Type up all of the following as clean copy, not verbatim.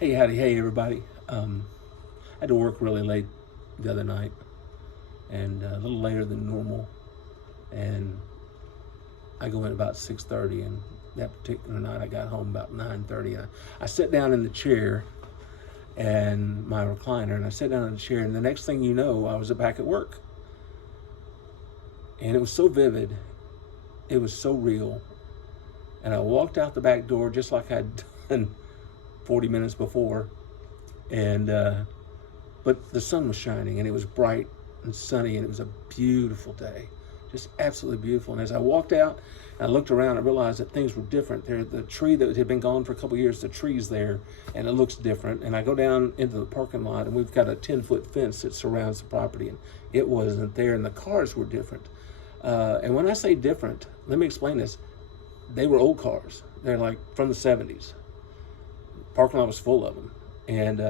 Hey, howdy, hey, everybody. I had to work really late the other night, and a little later than normal. And I go in about 6:30, and that particular night I got home about 9:30. I sat down in the chair and my recliner, and I sat down in the chair, and the next thing you know, I was back at work. And it was so vivid, it was so real. And I walked out the back door just like I'd done 40 minutes before, and but the sun was shining and it was bright and sunny and it was a beautiful day, just absolutely beautiful. And as I walked out and I looked around, I realized that things were different. There, the tree that had been gone for a couple of years, the tree's there and it looks different. And I go down into the parking lot and we've got a 10-foot fence that surrounds the property, and it wasn't there, and the cars were different. And when I say different, let me explain this. They were old cars. They're like from the 70s. Parking lot was full of them. And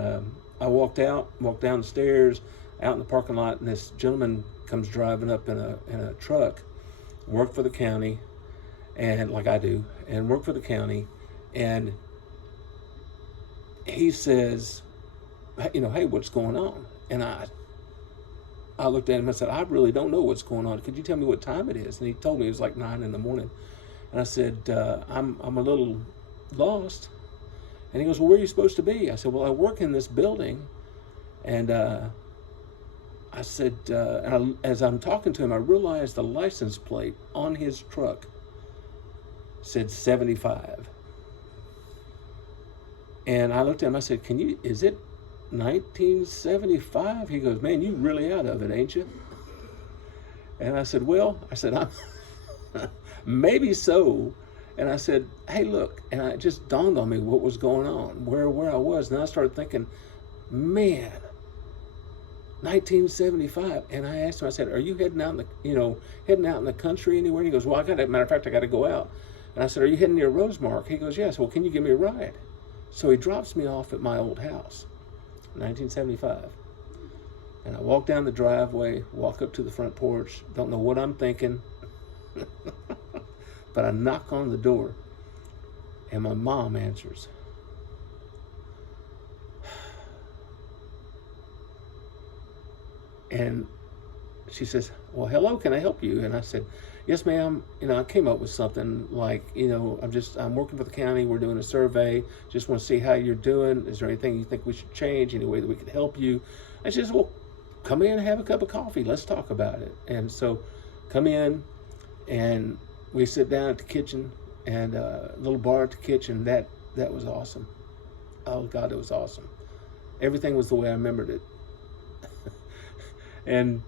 I walked down the stairs, out in the parking lot, and this gentleman comes driving up in a truck, worked for the county, and like I do, and worked for the county, and he says, hey, what's going on? And I looked at him and said, I really don't know what's going on. Could you tell me what time it is? And he told me it was like 9 in the morning. And I said, I'm a little lost. And he goes, well, where are you supposed to be? I said, well, I work in this building. And I said, as I'm talking to him, I realized the license plate on his truck said 75. And I looked at him, I said, is it 1975? He goes, man, you really out of it, ain't you? And I said, I'm maybe so. And I said, hey, look, and it just dawned on me what was going on, where I was. And I started thinking, man, 1975. And I asked him, I said, are you heading out in the country anywhere? And he goes, well, matter of fact, I got to go out. And I said, are you heading near Rosemark? He goes, yes. Well, can you give me a ride? So he drops me off at my old house, 1975. And I walk down the driveway, walk up to the front porch, don't know what I'm thinking. But I knock on the door, and my mom answers. And she says, well, hello, can I help you? And I said, yes, ma'am. I came up with something like, I'm working for the county. We're doing a survey. Just want to see how you're doing. Is there anything you think we should change? Any way that we could help you? And she says, well, come in and have a cup of coffee. Let's talk about it. And so come in, and we sit down at the kitchen, and a little bar at the kitchen. That was awesome. Oh God, it was awesome. Everything was the way I remembered it. And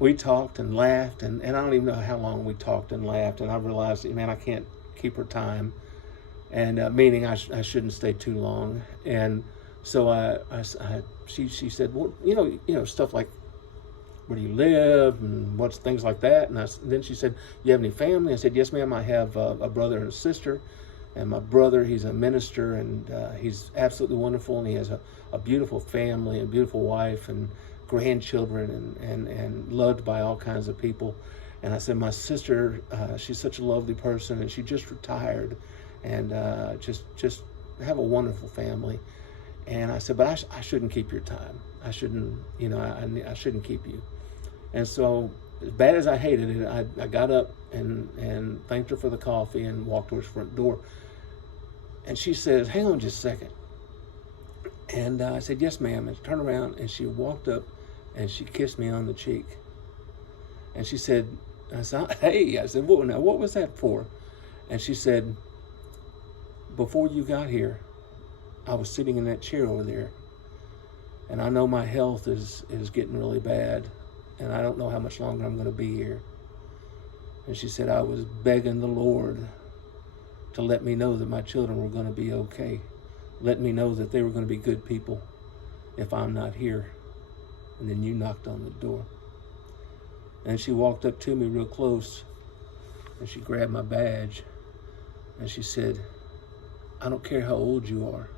we talked and laughed, and I don't even know how long we talked and laughed. And I realized, man, I can't keep her time, and meaning I shouldn't stay too long. And so she said, well, stuff like, where do you live and what's things like that. And then she said, you have any family? I said, yes, ma'am, I have a brother and a sister. And my brother, he's a minister, and he's absolutely wonderful, and he has a beautiful family, a beautiful wife, and grandchildren, and loved by all kinds of people. And I said, my sister, she's such a lovely person, and she just retired, and just have a wonderful family. And I said, but I shouldn't keep your time. I shouldn't, I shouldn't keep you. And so, as bad as I hated it, I got up and thanked her for the coffee and walked towards the front door. And she says, hang on just a second. And I said, yes, ma'am. And she turned around and she walked up and she kissed me on the cheek. And she said, hey, I said, what was that for? And she said, before you got here, I was sitting in that chair over there, and I know my health is getting really bad, and I don't know how much longer I'm going to be here. And she said, I was begging the Lord to let me know that my children were going to be okay. Let me know that they were going to be good people if I'm not here. And then you knocked on the door. And she walked up to me real close, and she grabbed my badge, and she said, I don't care how old you are.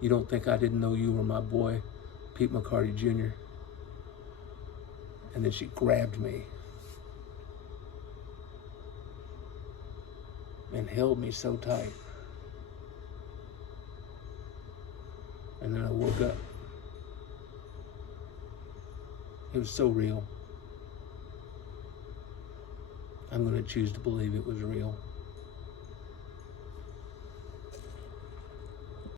You don't think I didn't know you were my boy, Pete McCarty Jr.? And then she grabbed me and held me so tight. And then I woke up. It was so real. I'm going to choose to believe it was real.